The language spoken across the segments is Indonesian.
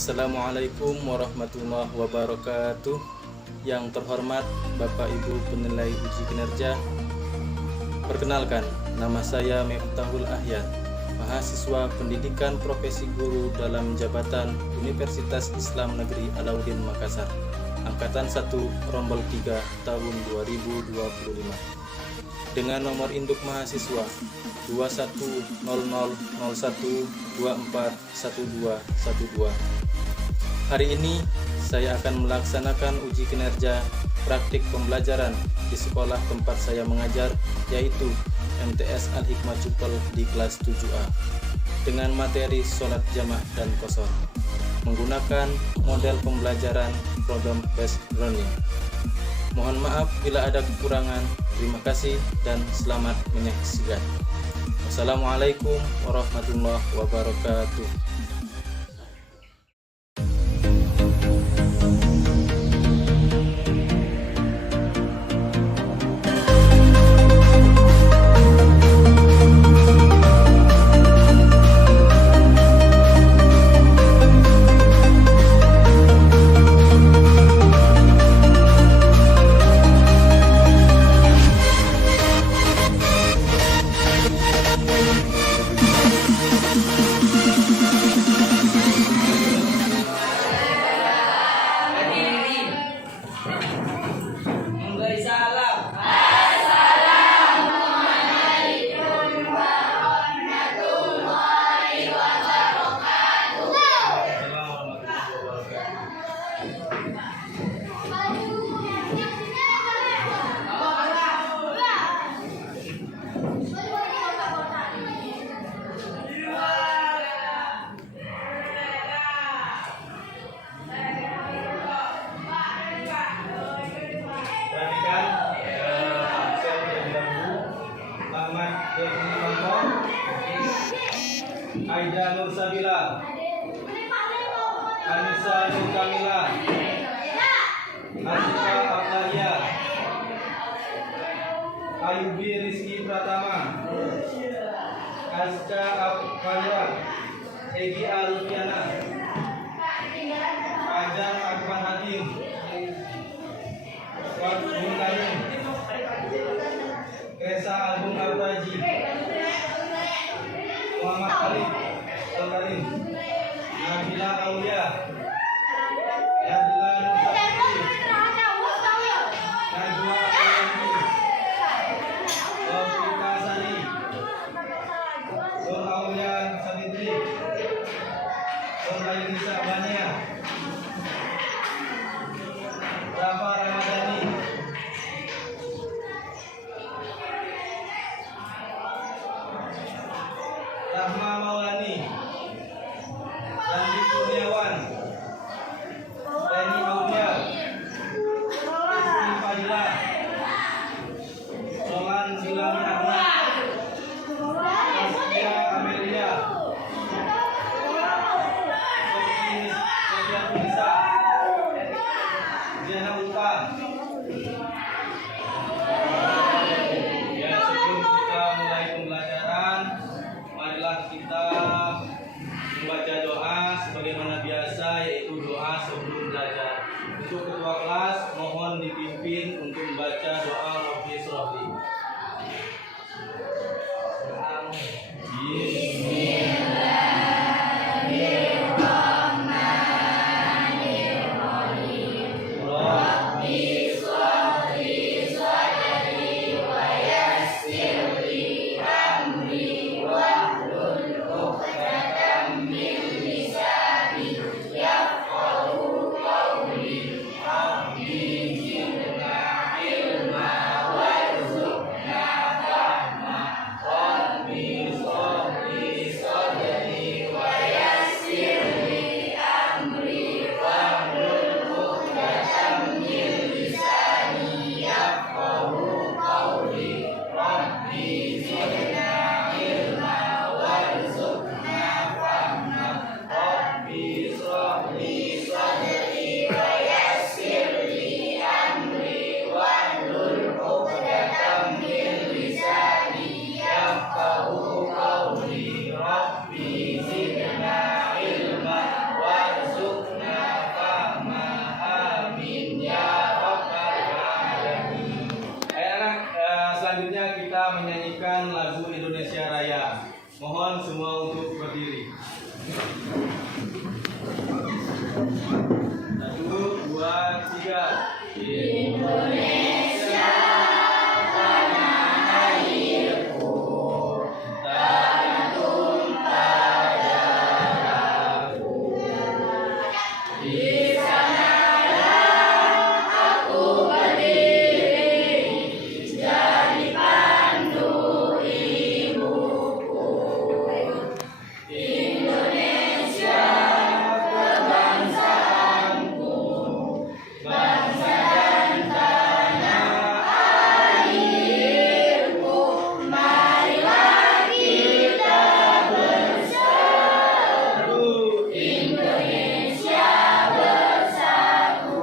Assalamualaikum warahmatullahi wabarakatuh. Yang terhormat Bapak Ibu penilai uji kinerja, perkenalkan, nama saya Miftahul Ahyar, mahasiswa pendidikan profesi guru dalam jabatan Universitas Islam Negeri Alauddin Makassar, Angkatan 1 Rombol 3 tahun 2025, dengan nomor induk mahasiswa 210001241212. Hari ini saya akan melaksanakan uji kinerja praktik pembelajaran di sekolah tempat saya mengajar, yaitu MTS Al-Hikmah Cupel di kelas 7A, dengan materi sholat jamaah dan qashar, menggunakan model pembelajaran Problem Based Learning. Mohon maaf bila ada kekurangan. Terima kasih dan selamat menyaksikan. Wassalamualaikum warahmatullahi wabarakatuh. Aida Nur Sabila, Anissa Nur Kamila, Asika Aplahia, Ayubi Rizky Pratama, Asca Afkania, Egi Alufiana, Ajang Akman Hakim, Wadun Karim, Resa Agung Al-Baji, Muhammad Khalid Al-Karim, Nabila Aulia, Yadila Nusafiri, Najwa Al-Yandi, Wafika Sani, Sur Aulia Sabitri, Sur Ailisa Bania, Rafa Ramadhani, Rahma Maulani, Randi Kurniawan, Reni Aulia, Rizky Fadila, Roman Silami Ahmad, Saskia Amelia, Sofia Tunisa, Diana Ulfa. Ya, sebelum kita mulai pembelajaran, marilah kita membaca doa sebagaimana biasa, yaitu doa sebelum belajar. Untuk ketua kelas mohon dipimpin untuk membaca doa Rabbi Shrahli. Indonesia Raya. Mohon semua untuk berdiri. 1, 2, 3. Indonesia tanah airku, tanah tumpah darahku. Di sanalah aku berdiri, jadi pandu ibuku. Indonesia kebangsaanku, bangsa dan tanah airku. Marilah kita bersatu, Indonesia bersatu.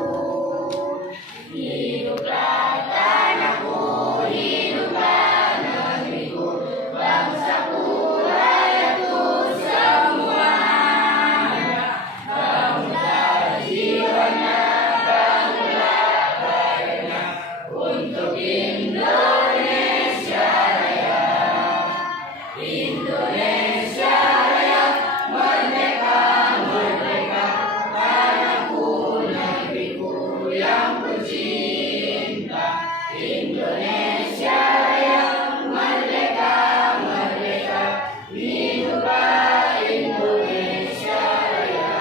Hiduplah tanahku, hiduplah negeriku, bangsaku, rakyatku semuanya. Bangunlah jiwanya, bangunlah badannya untuk Indonesia Raya. Indonesia Raya, merdeka, merdeka, tanahku, negeriku yang kucinta. Indonesia Raya, merdeka, merdeka, hiduplah Indonesia Raya.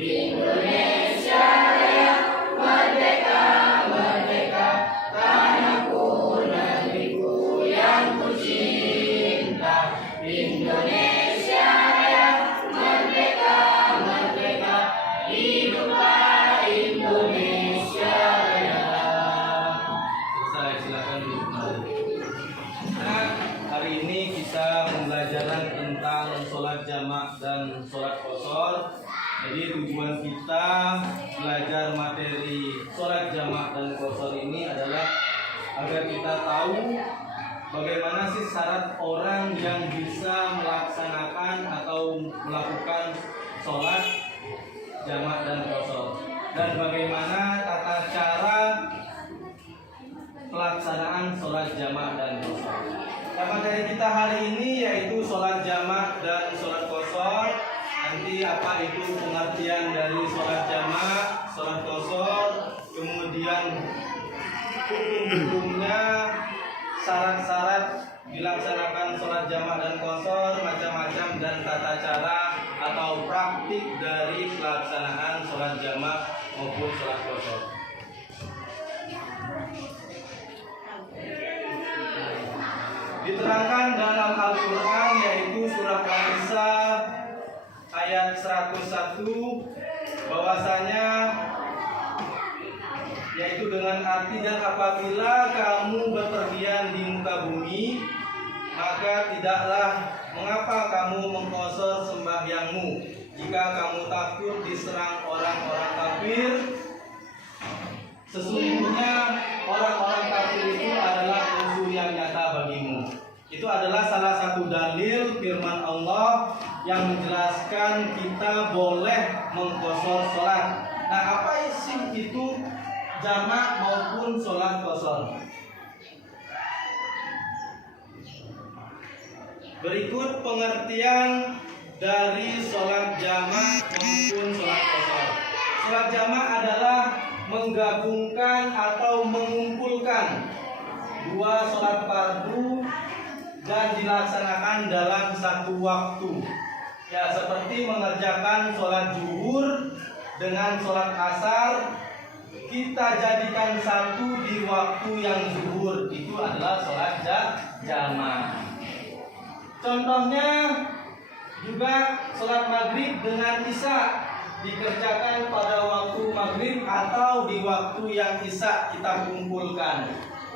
Indonesia Raya, merdeka, merdeka, tanahku, negeriku yang kucinta. Indonesia Raya, merdeka, merdeka, hiduplah Indonesia Raya. Selesai, silakan duduk kembali. Nah, hari ini kita pembelajaran tentang sholat jamak dan sholat qashar. Jadi tujuan kita belajar materi sholat jamak dan qashar ini adalah agar kita tahu bagaimana sih syarat orang yang bisa melaksanakan atau melakukan sholat jamak dan qashar, dan bagaimana tata cara pelaksanaan sholat jamak dan qashar. Nah, materi kita hari ini yaitu sholat jamak dan sholat qashar. Nanti apa itu pengertian dari sholat jamak, sholat qashar, kemudian hukum-hukumnya, syarat-syarat dilaksanakan sholat jamak dan qashar, macam-macam, dan tata cara atau praktik dari pelaksanaan sholat jamak maupun sholat qashar. Diterangkan dalam Al-Quran yaitu surah An-Nisa ayat 101 bahwasanya yaitu dengan arti, dan apabila kamu bepergian di muka bumi, maka tidaklah mengapa kamu mengqashar sembahyangmu jika kamu takut diserang orang-orang kafir. Sesungguhnya orang-orang kafir itu adalah musuh yang nyata bagimu. Itu adalah salah satu dalil firman Allah yang menjelaskan kita boleh mengqashar sholat. Nah, apa sih itu jamak maupun sholat qashar? Berikut pengertian dari sholat jamak maupun sholat qashar. Sholat jamak adalah menggabungkan atau mengumpulkan dua sholat fardu dan dilaksanakan dalam satu waktu. Ya, seperti mengerjakan sholat zuhur dengan sholat asar, kita jadikan satu di waktu yang zuhur. Itu adalah sholat jamak. Contohnya juga sholat maghrib dengan isya dikerjakan pada waktu maghrib atau di waktu yang isya kita kumpulkan.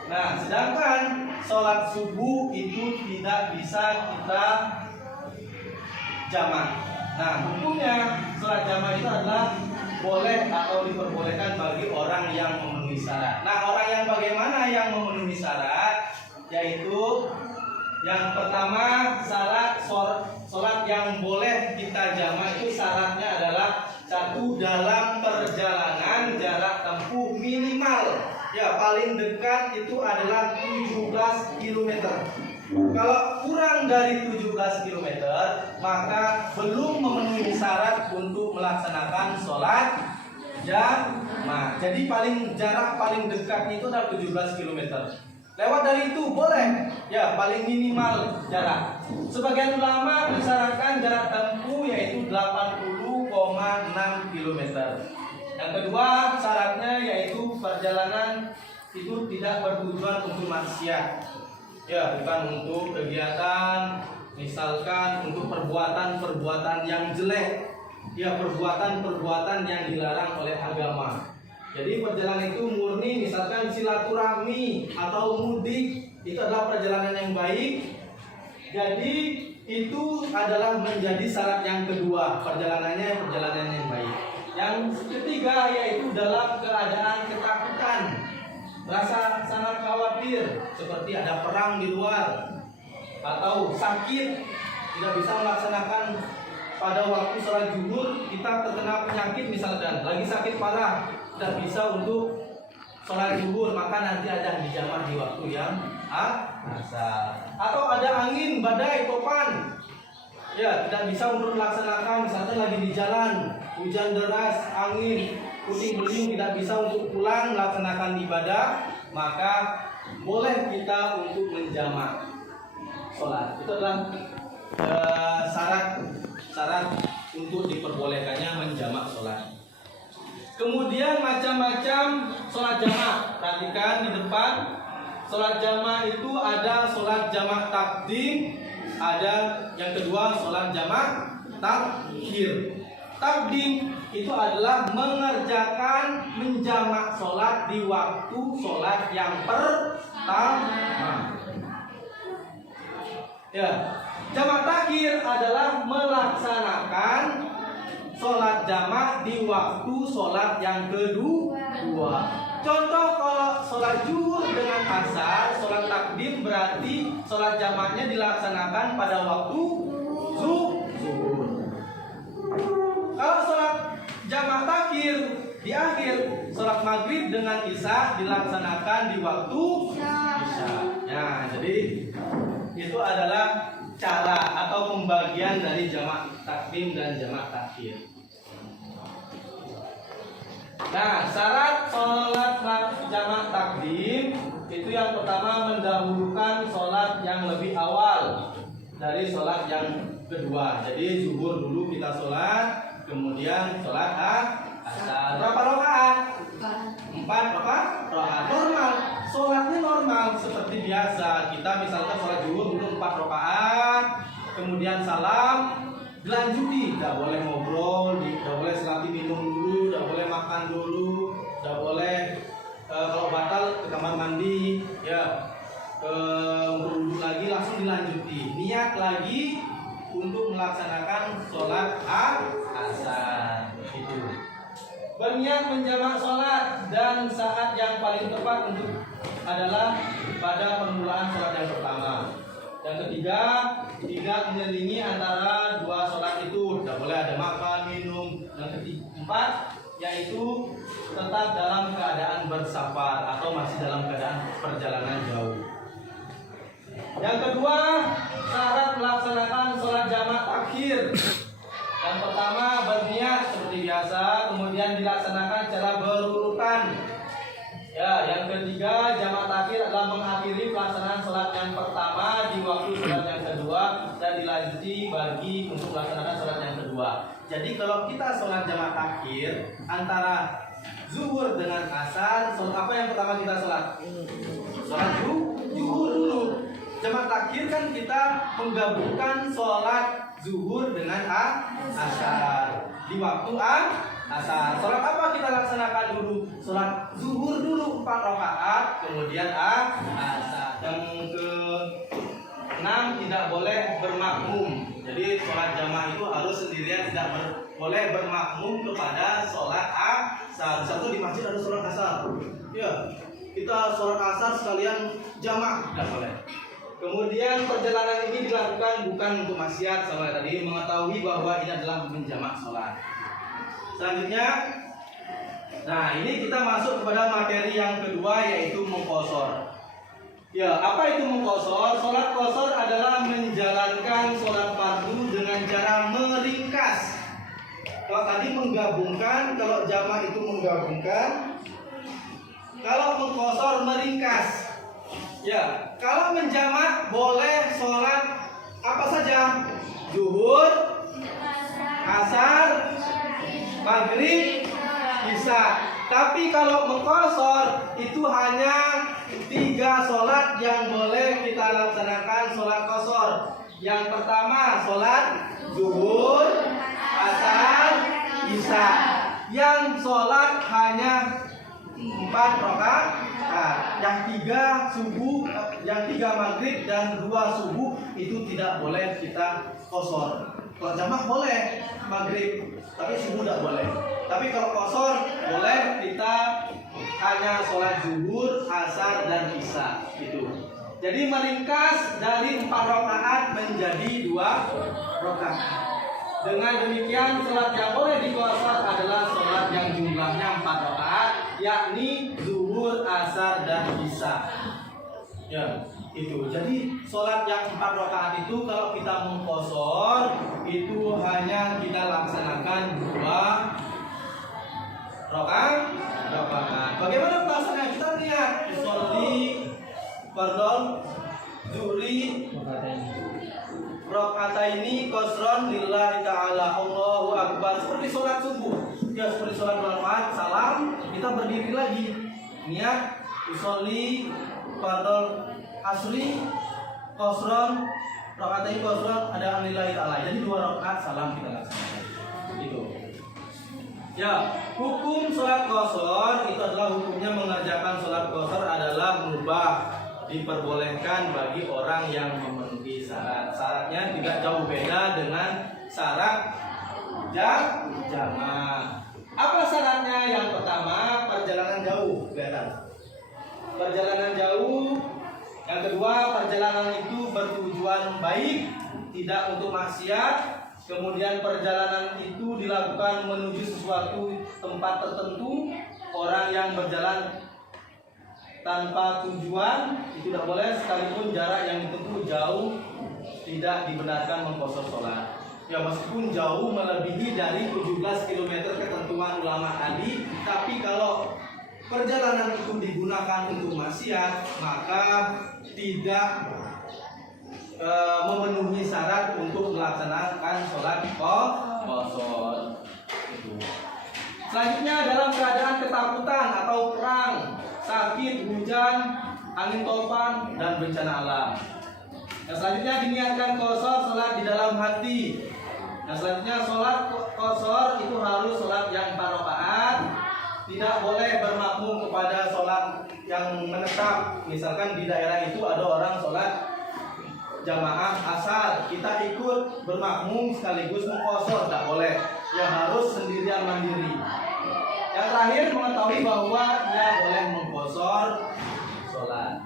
Nah, sedangkan sholat subuh itu tidak bisa kita jamak. Nah, hukumnya sholat jamak itu adalah boleh atau diperbolehkan bagi orang yang memenuhi syarat. Nah, orang yang bagaimana yang memenuhi syarat? Yaitu yang pertama, syarat sholat yang boleh kita jamak itu syaratnya adalah satu, dalam perjalanan jarak tempuh minimal, ya paling dekat itu adalah 17 km. Kalau kurang dari 17 km, maka belum memenuhi syarat untuk melaksanakan sholat jamaah. Jadi jarak paling dekat itu adalah 17 km. Lewat dari itu boleh, ya paling minimal jarak. Sebagian ulama mensyaratkan jarak tempuh yaitu 80,6 km. Yang kedua syaratnya yaitu perjalanan itu tidak bertujuan untuk maksiat, ya bukan untuk kegiatan, misalkan untuk perbuatan-perbuatan yang jelek, ya perbuatan-perbuatan yang dilarang oleh agama. Jadi perjalanan itu murni misalkan silaturahmi atau mudik, itu adalah perjalanan yang baik. Jadi itu adalah menjadi syarat yang kedua, perjalanan yang baik. Yang ketiga yaitu dalam keadaan ketakutan, rasa sangat khawatir seperti ada perang di luar atau sakit, tidak bisa melaksanakan pada waktu sholat zuhur, kita terkena penyakit misalkan, lagi sakit parah, tidak bisa untuk sholat zuhur, maka nanti ada dijamah di waktu yang asar. Atau ada angin, badai, topan, ya tidak bisa untuk melaksanakan, misalkan lagi di jalan, hujan deras, angin, puting beliung, tidak bisa untuk pulang melaksanakan ibadah, maka boleh kita untuk menjamak sholat. Itu adalah syarat untuk diperbolehkannya menjamak sholat. Kemudian macam-macam sholat jamak. Perhatikan di depan, sholat jamak itu ada sholat jamak takdim, ada yang kedua sholat jamak takhir. Takdim itu adalah mengerjakan menjamak sholat di waktu sholat yang pertama. Ya, jamak takhir adalah melaksanakan sholat jamak di waktu sholat yang kedua. Contoh kalau sholat zuhur dengan asar, sholat takdim berarti sholat jamaknya dilaksanakan pada waktu zuhur. Kalau sholat jamak takhir di akhir, sholat maghrib dengan isya dilaksanakan di waktu isya. Ya, jadi itu adalah cara atau pembagian dari jamak takdim dan jamak takhir. Nah, syarat sholat jamak takdim itu yang pertama mendahulukan sholat yang lebih awal dari sholat yang kedua. Jadi zuhur dulu kita sholat, kemudian sholat asar. Berapa rakaat? 4 rakaat. Normal. Sholatnya normal seperti biasa. Kita misalkan sholat zuhur dulu 4 rakaat, kemudian salam, dilanjuti. Tidak boleh ngobrol, tidak boleh selati minum dulu, tidak boleh makan dulu, tidak boleh kalau batal ke kamar mandi, ya berwudu lagi langsung dilanjuti. Niat lagi untuk melaksanakan sholat asar itu. Berniat menjamak sholat dan saat yang paling tepat untuk adalah pada permulaan sholat yang pertama. Yang ketiga, tidak menyelingi antara dua sholat itu, tidak boleh ada makan, minum. Yang keempat, yaitu tetap dalam keadaan bersafar atau masih dalam keadaan perjalanan jauh. Yang kedua, syarat melaksanakan sholat jamak takhir. Yang pertama, berniat seperti biasa, kemudian dilaksanakan secara berurutan. Ya, yang ketiga, jamak takhir adalah mengakhiri pelaksanaan sholat yang pertama di waktu sholat yang kedua dan dilanjuti bagi untuk melaksanakan sholat yang kedua. Jadi kalau kita sholat jamak takhir antara zuhur dengan asar, sholat apa yang pertama kita sholat? Sholat zuhur dulu. Jamak takhir kan kita menggabungkan sholat zuhur dengan asar di waktu asar. Sholat apa kita laksanakan dulu? Sholat zuhur dulu 4 rakaat, kemudian asar. Yang ke-6 tidak boleh bermakmum. Jadi sholat jamaah itu harus sendirian, tidak boleh bermakmum kepada sholat asar. Satu di masjid ada sholat asar. Ya, kita sholat asar sekalian jamaah tidak boleh. Kemudian perjalanan ini dilakukan bukan untuk maksiat, sama tadi mengetahui bahwa ini adalah menjamak sholat. Selanjutnya, nah ini kita masuk kepada materi yang kedua yaitu mengqashar. Ya, apa itu mengqashar? Sholat qashar adalah menjalankan sholat fardu dengan cara meringkas. Kalau tadi menggabungkan, kalau jamak itu menggabungkan. Kalau mengqashar meringkas. Ya, kalau menjamak boleh sholat apa saja? Zuhur, asar, maghrib, isya. Tapi kalau mengqashar itu hanya 3 sholat yang boleh kita laksanakan sholat qashar. Yang pertama sholat zuhur, asar, isya. Yang sholat hanya 4 rakaat. Yang 3 subuh, yang 3 maghrib dan 2 subuh itu tidak boleh kita qashar. Kalau jamak boleh maghrib, tapi subuh tidak boleh. Tapi kalau qashar boleh kita hanya sholat zuhur, asar dan isya itu. Jadi meringkas dari 4 rakaat menjadi 2 rakaat. Dengan demikian sholat yang boleh diqashar adalah sholat yang jumlahnya 4 rakaat, yakni zuhur, asar dan isya. Ya, itu. Jadi sholat yang 4 rakaat itu kalau kita mengqashar itu hanya kita laksanakan 2 rakaat. Bagaimana pelaksanaannya? Kita lihat usolli fardhon zuhri rakaataini qasron lillahi ta'ala, Allahu akbar, seperti sholat subuh. Ya, seperti sholat berjamaah, salam, kita berdiri lagi. Niat usolli fardhon asri qasron rakaataini qasron ada lillahi ta'ala. Jadi 2 rakaat salam kita laksanakan. Itu. Ya, hukum sholat qashar itu adalah hukumnya mengerjakan sholat qashar adalah mubah, diperbolehkan bagi orang yang memenuhi syarat. Syaratnya tidak jauh beda dengan syarat jamak. Apa syaratnya? Yang pertama perjalanan jauh, kelihatan. Perjalanan jauh. Yang kedua perjalanan itu bertujuan baik, tidak untuk maksiat. Kemudian perjalanan itu dilakukan menuju sesuatu tempat tertentu. Orang yang berjalan tanpa tujuan itu tidak boleh, sekalipun jarak yang ditempuh jauh tidak dibenarkan mengqashar sholat. Ya, meskipun jauh melebihi dari 17 km ketentuan ulama tadi, tapi kalau perjalanan itu digunakan untuk maksiat maka tidak memenuhi syarat untuk melaksanakan sholat qashar. Selanjutnya dalam keadaan ketakutan atau perang, sakit, hujan, angin topan dan bencana alam. Yang selanjutnya diniatkan qashar sholat di dalam hati. Yang selanjutnya sholat qashar itu harus sholat yang 4 rakaat. Tidak boleh bermakmum kepada sholat yang menetap. Misalkan di daerah itu ada orang sholat jamaah asar, kita ikut bermakmum sekaligus mengqashar, tidak boleh. Ya, harus sendirian mandiri. Yang terakhir mengetahui bahwa dia boleh mengqashar sholat.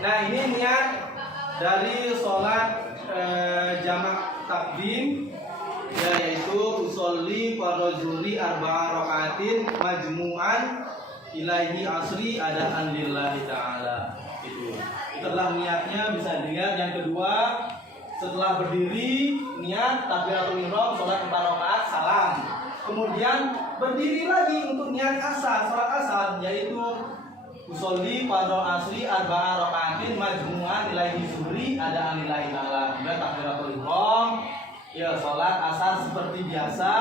Nah, ini niat dari sholat jamak takdim, yaitu usolli fardhu zuhri arba'a rakaatin majmu'an ilaihi asri adaan lillahi ta'ala. Itu adalah niatnya, bisa dilihat. Yang kedua, setelah berdiri niat takbiratul ihram sholat 4 rakaat salam. Kemudian berdiri lagi untuk niat asar, sholat asar, yaitu usolli fardhu asri arba'a rakaatin majmu'an ilaihi zuhri adaan lillahi ta'ala. Kemudian takbiratul ihram, ya, sholat asar seperti biasa,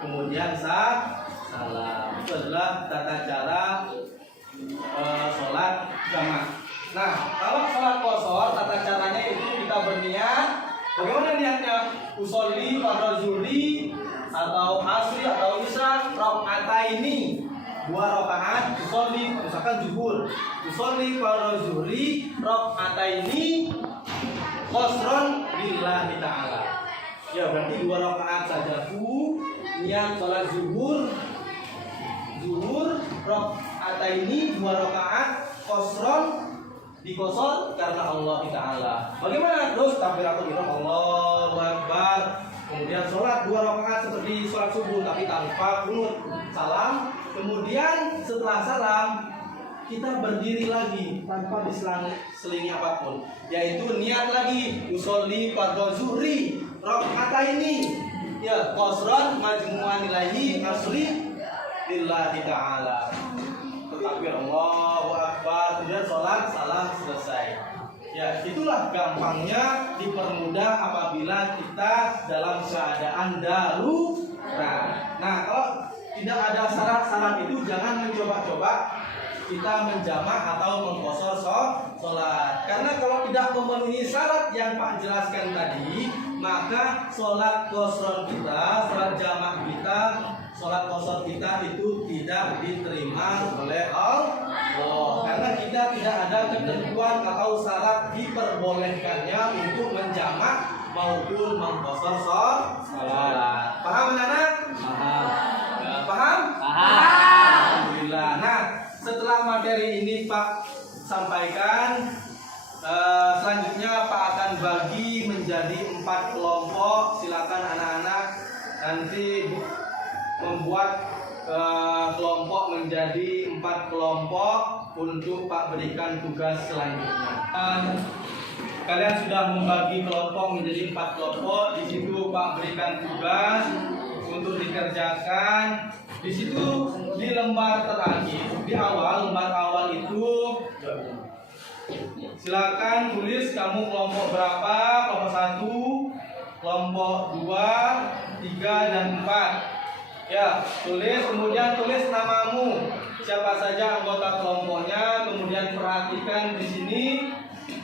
kemudian salam. Itu adalah tata cara sholat jamak. Nah, kalau sholat qashar tata caranya itu kita berniat. Bagaimana niatnya? Usolli fardhu zuhri atau asri atau isya rakaataini, 2 rakaat. Usolli, misalkan zuhur, usolli fardhu zuhri rakaataini qasron lillahi ta'ala. Ya, berarti 2 rakaat saja. Niat sholat zuhur rakaataini 2 rakaat qasron, diqashar karena Allah Ta'ala. Bagaimana terus takbiratul ihram, Allahu akbar, Kemudian sholat 2 rakaat seperti sholat subuh tapi tanpa kunut. Salam. Kemudian setelah salam kita berdiri lagi tanpa diselingi apapun, yaitu niat lagi usolli fardhu zuhri rakaataini ya qasran majmu'an ilahi asli lillahi ta'ala. Takbir Allahu Akbar, kemudian sholat, salam, selesai. Ya, itulah gampangnya dipermudah apabila kita dalam keadaan darurat. Nah, kalau tidak ada syarat-syarat itu jangan mencoba-coba kita menjamak atau mengqashar sholat. Karena kalau tidak memenuhi syarat yang Pak jelaskan tadi, maka sholat qashron kita, sholat jamak kita, sholat qashar kita itu tidak diterima oleh Allah. Karena kita tidak ada ketentuan atau syarat diperbolehkannya untuk menjamak maupun mengqashar sholat. Paham anak-anak? Paham. Paham? Alhamdulillah. Nah, setelah materi ini Pak sampaikan, selanjutnya Pak akan bagi menjadi 4 kelompok. Silakan anak-anak nanti membuat kelompok menjadi 4 kelompok untuk Pak berikan tugas selanjutnya. Kalian sudah membagi kelompok menjadi 4 kelompok. Di situ Pak berikan tugas untuk dikerjakan. Di situ di lembar terakhir, di awal lembar awal itu silakan tulis kamu kelompok berapa, kelompok 1, kelompok 2, 3 dan 4. Ya, tulis, kemudian tulis namamu, siapa saja anggota kelompoknya, kemudian perhatikan di sini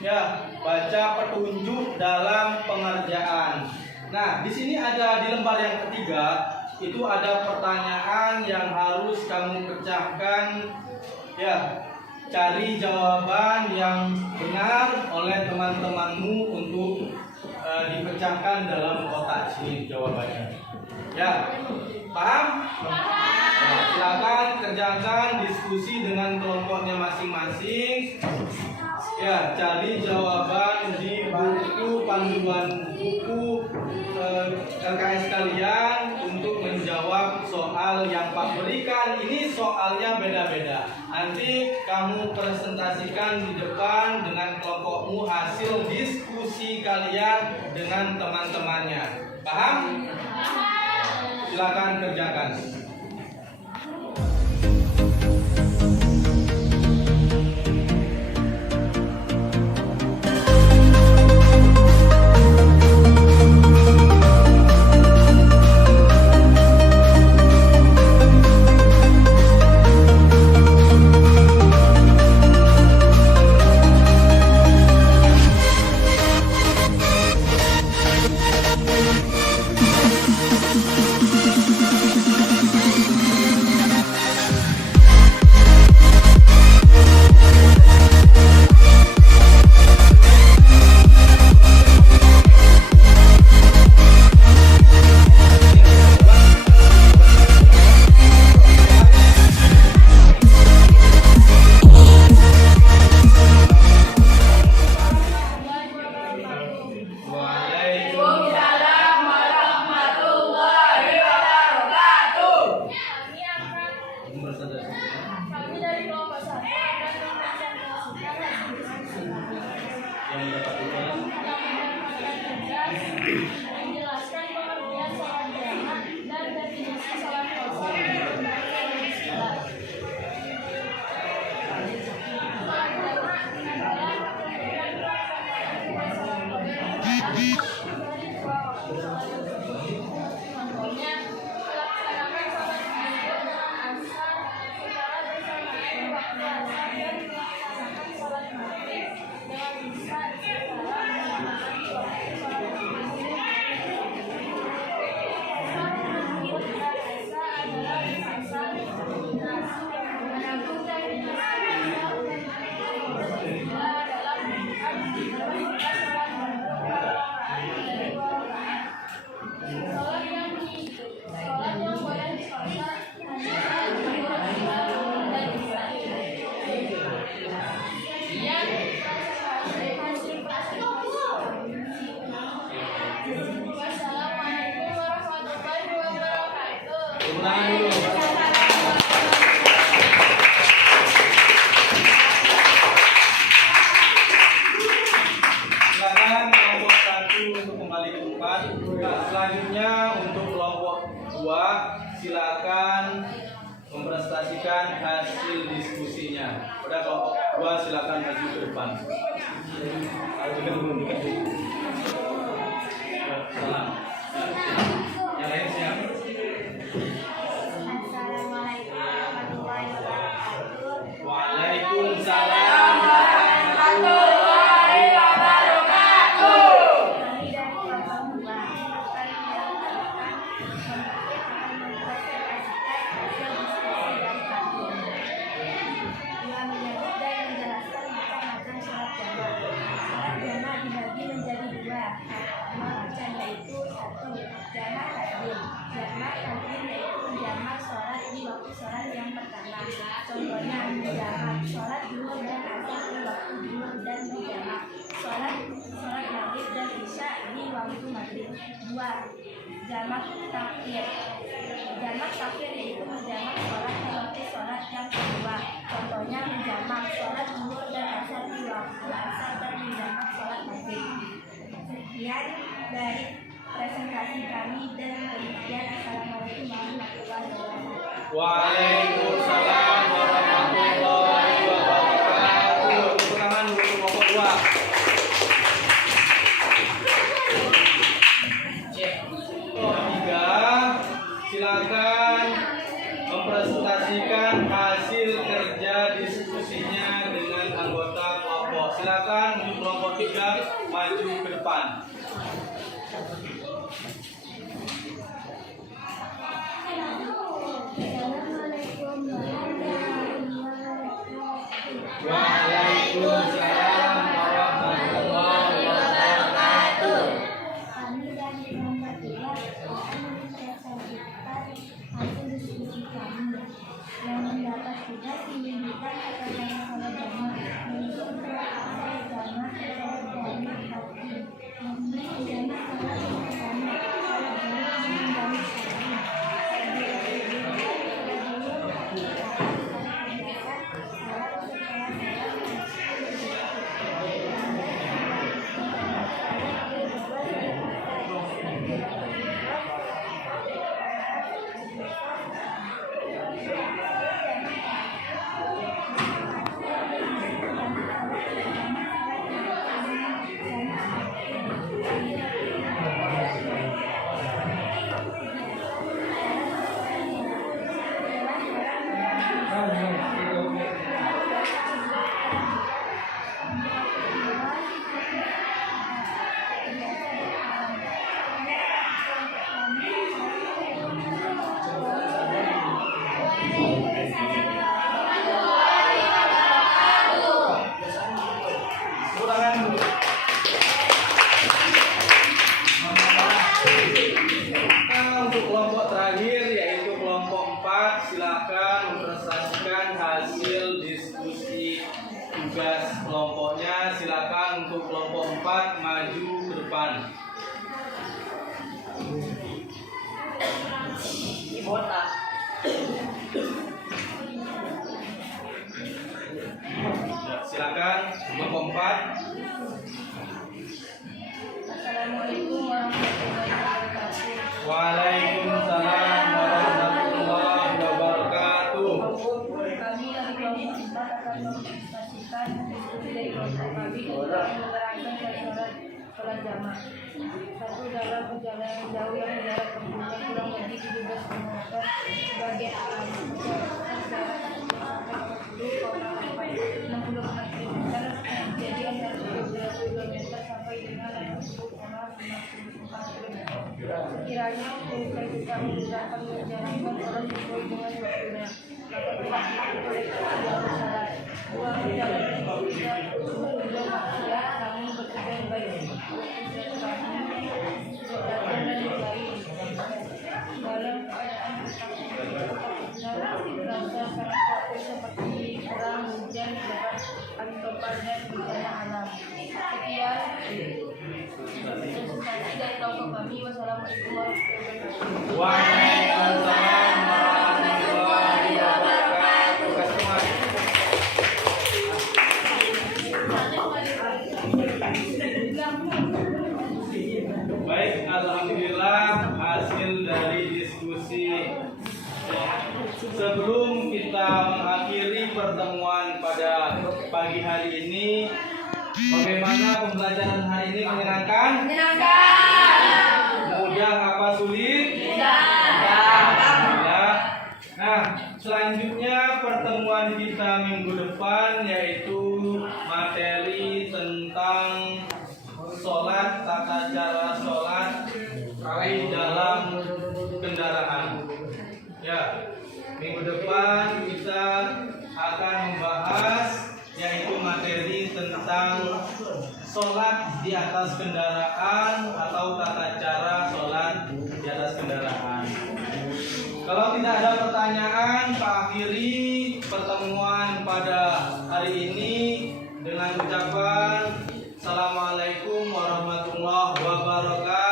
ya, baca petunjuk dalam pengerjaan. Nah, di sini ada di lembar yang ketiga itu ada pertanyaan yang harus kamu pecahkan ya, cari jawaban yang benar oleh teman-temanmu untuk dipecahkan dalam kotak sini jawabannya ya. Paham? Nah, silakan kerjakan diskusi dengan kelompoknya masing-masing ya, cari jawaban di buku panduan buku LKS kalian untuk menjawab soal yang Pak berikan. Ini soalnya beda-beda. Nanti kamu presentasikan di depan dengan kelompokmu hasil diskusi kalian dengan teman-temannya. Paham? Silakan kerjakan. tangan dulu. Silakan kelompok 1 untuk kembali ke tempat. Nah, selanjutnya untuk kelompok 2 silakan mempresentasikan hasil diskusinya. Pada kelompok 2 silakan maju ke depan. Salam. Yang lain siap. Assalamualaikum warahmatullahi wabarakatuh. Waalaikumsalam warahmatullahi wabarakatuh. Kami dari kelompok 2 akan melakukan mempresentasikan hasil diskusi dari kami. Dengan menyebut dan menjelaskan macam-macam sholat jamak. Sholat jamak dibagi menjadi 2. Macam yaitu 1. Jamak takdim. Jamak takdim yaitu menjamak sholat di waktu sholat yang pertama. Contohnya menjamak sholat zuhur dan asar di waktu zuhur dan menjamak sholat maghrib dan isya di waktu maghrib. 2. Jamak takhir. Jamak takhir yaitu menjamak sholat di waktu sholat yang kedua. Contohnya menjamak sholat zuhur dan asar di waktu asar dan menjamak sholat maghrib. Sekian dari presentasi kami dan demikian. Assalamualaikum warahmatullahi wabarakatuh. Waalaikumsalam warahmatullahi wabarakatuh. Tepuk tangan untuk kelompok 2. Kelompok 3 silakan mempresentasikan hasil kerja diskusinya dengan anggota kelompok. Silakan untuk kelompok 3 maju ke depan. Assalamualaikum warahmatullahi wabarakatuh. Waalaikumsalam warahmatullahi wabarakatuh. Kami dari kelompok 3 akan mempresentasikan hasil diskusi kami yang mendapat tugas menunjukkan keterangan sholat jamak, yaitu sholat jamak, sholat jamak takdim, menjamak sholat yang pertama, sholat jamak menjamak sholat Tepuk tangan dulu. Nah, untuk kelompok terakhir yaitu kelompok 4 silakan mempresentasikan hasil diskusi tugas kelompoknya. Silakan untuk kelompok 4 maju ke depan. Ya, silakan kelompok 4. Assalamualaikum warahmatullahi wabarakatuh. Waalaikumsalam warahmatullahi wabarakatuh. Kami dari kelompok 4 akan mempresentasikan diskusi dari kelompok kami tentang menerangkan sholat jamak. 1. Dalam perjalanan jauh yang jarak tempuhnya kurang lebih 17 km sebagai alam jarak 60,4 km jadi antara 30 km sampai dengan 60,54 km. Sekiranya usai kita menggunakan menjalankan sholat sesuai dengan waktunya, maka telah diperoleh sholat. 2. Perjalanan tidak bertujuan maksiat namun bertujuan baik. Dalam keadaan merasa sangat khawatir seperti perang, hujan, lebat, angin topan dan bencana alam. Sekian presentasi dari kelompok kami. Wassalamualaikum warahmatullahi wabarakatuh. Waalaikumsalam kasih. Sebelum kita mengakhiri pertemuan pada pagi hari ini, bagaimana pembelajaran hari ini menyenangkan? Mudah apa sulit? Ya. Nah, selanjutnya pertemuan kita minggu depan yaitu materi tentang sholat, tata cara sholat di dalam kendaraan. Ya, minggu depan kita akan membahas yaitu materi tentang sholat di atas kendaraan atau tata cara sholat di atas kendaraan. Kalau tidak ada pertanyaan, Pak akhiri pertemuan pada hari ini dengan ucapan Assalamualaikum warahmatullahi wabarakatuh.